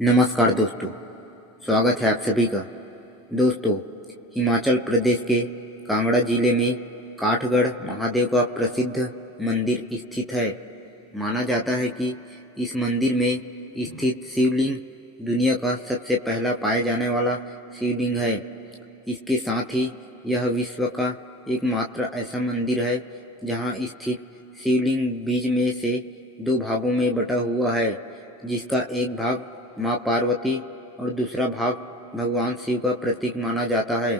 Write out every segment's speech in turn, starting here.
नमस्कार दोस्तों, स्वागत है आप सभी का। दोस्तों, हिमाचल प्रदेश के कांगड़ा जिले में काठगढ़ महादेव का प्रसिद्ध मंदिर स्थित है। माना जाता है कि इस मंदिर में स्थित शिवलिंग दुनिया का सबसे पहला पाए जाने वाला शिवलिंग है। इसके साथ ही यह विश्व का एकमात्र ऐसा मंदिर है जहां स्थित शिवलिंग बीच में से दो भागों में बटा हुआ है, जिसका एक भाग माँ पार्वती और दूसरा भाग भगवान शिव का प्रतीक माना जाता है।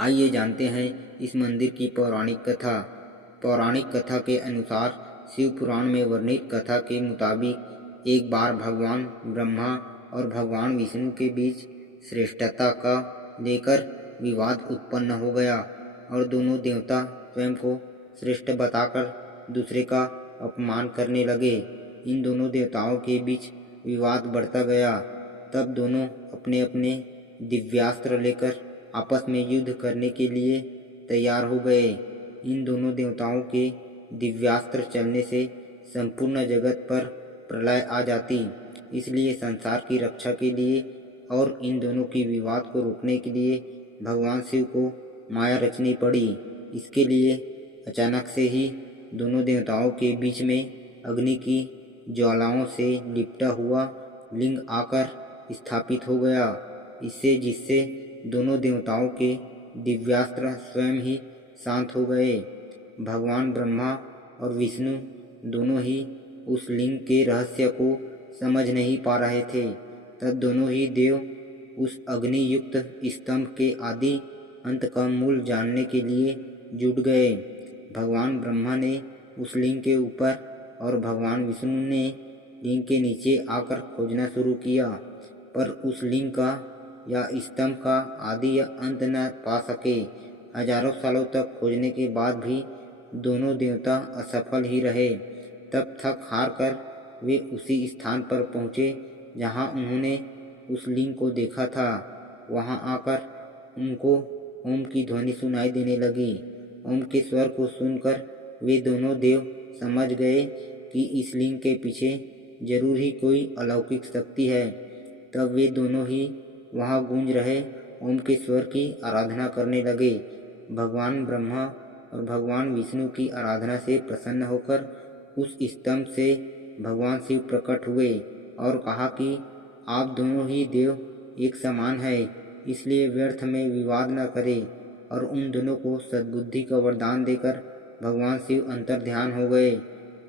आइए जानते हैं इस मंदिर की पौराणिक कथा। पौराणिक कथा के अनुसार शिव पुराण में वर्णित कथा के मुताबिक एक बार भगवान ब्रह्मा और भगवान विष्णु के बीच श्रेष्ठता का लेकर विवाद उत्पन्न हो गया और दोनों देवता स्वयं को श्रेष्ठ बताकर दूसरे का अपमान करने लगे। इन दोनों देवताओं के बीच विवाद बढ़ता गया। तब दोनों अपने अपने दिव्यास्त्र लेकर आपस में युद्ध करने के लिए तैयार हो गए। इन दोनों देवताओं के दिव्यास्त्र चलने से संपूर्ण जगत पर प्रलय आ जाती, इसलिए संसार की रक्षा के लिए और इन दोनों की विवाद को रोकने के लिए भगवान शिव को माया रचनी पड़ी। इसके लिए अचानक से ही दोनों देवताओं के बीच में अग्नि की ज्वालाओं से लिपटा हुआ लिंग आकर स्थापित हो गया, जिससे दोनों देवताओं के दिव्यास्त्र स्वयं ही शांत हो गए। भगवान ब्रह्मा और विष्णु दोनों ही उस लिंग के रहस्य को समझ नहीं पा रहे थे। तब दोनों ही देव उस अग्नि युक्त स्तंभ के आदि अंत का मूल जानने के लिए जुट गए। भगवान ब्रह्मा ने उस लिंग के ऊपर और भगवान विष्णु ने लिंग के नीचे आकर खोजना शुरू किया, पर उस लिंग का या स्तंभ का आदि या अंत न पा सके। हजारों सालों तक खोजने के बाद भी दोनों देवता असफल ही रहे। तब थक हार कर वे उसी स्थान पर पहुँचे जहाँ उन्होंने उस लिंग को देखा था। वहाँ आकर उनको ओम की ध्वनि सुनाई देने लगी। ओम के स्वर को सुनकर वे दोनों देव समझ गए कि इस लिंग के पीछे जरूर ही कोई अलौकिक शक्ति है। तब वे दोनों ही वहाँ गूंज रहे ओम के स्वर की आराधना करने लगे। भगवान ब्रह्मा और भगवान विष्णु की आराधना से प्रसन्न होकर उस स्तंभ से भगवान शिव प्रकट हुए और कहा कि आप दोनों ही देव एक समान है, इसलिए व्यर्थ में विवाद न करें। और उन दोनों को सद्बुद्धि का वरदान देकर भगवान शिव अंतर्ध्यान हो गए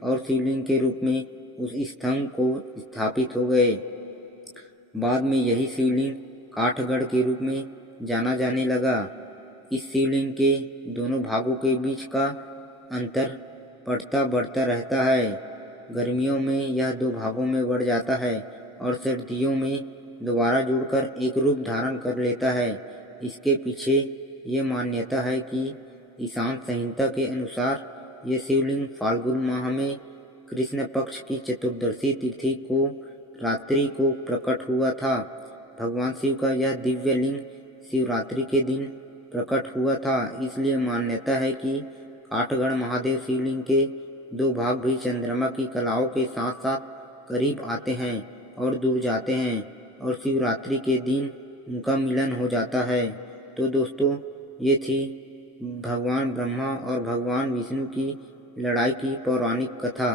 और शिवलिंग के रूप में उस स्तंभ को स्थापित हो गए। बाद में यही शिवलिंग काठगढ़ के रूप में जाना जाने लगा। इस शिवलिंग के दोनों भागों के बीच का अंतर बढ़ता बढ़ता रहता है। गर्मियों में यह दो भागों में बढ़ जाता है और सर्दियों में दोबारा जुड़कर एक रूप धारण कर लेता है। इसके पीछे ये मान्यता है कि ईशान संहिता के अनुसार ये शिवलिंग फाल्गुन माह में कृष्ण पक्ष की चतुर्दशी तिथि को रात्रि को प्रकट हुआ था। भगवान शिव का यह दिव्य लिंग शिवरात्रि के दिन प्रकट हुआ था। इसलिए मान्यता है कि काठगढ़ महादेव शिवलिंग के दो भाग भी चंद्रमा की कलाओं के साथ साथ करीब आते हैं और दूर जाते हैं और शिवरात्रि के दिन उनका मिलन हो जाता है। तो दोस्तों, ये थी भगवान ब्रह्मा और भगवान विष्णु की लड़ाई की पौराणिक कथा।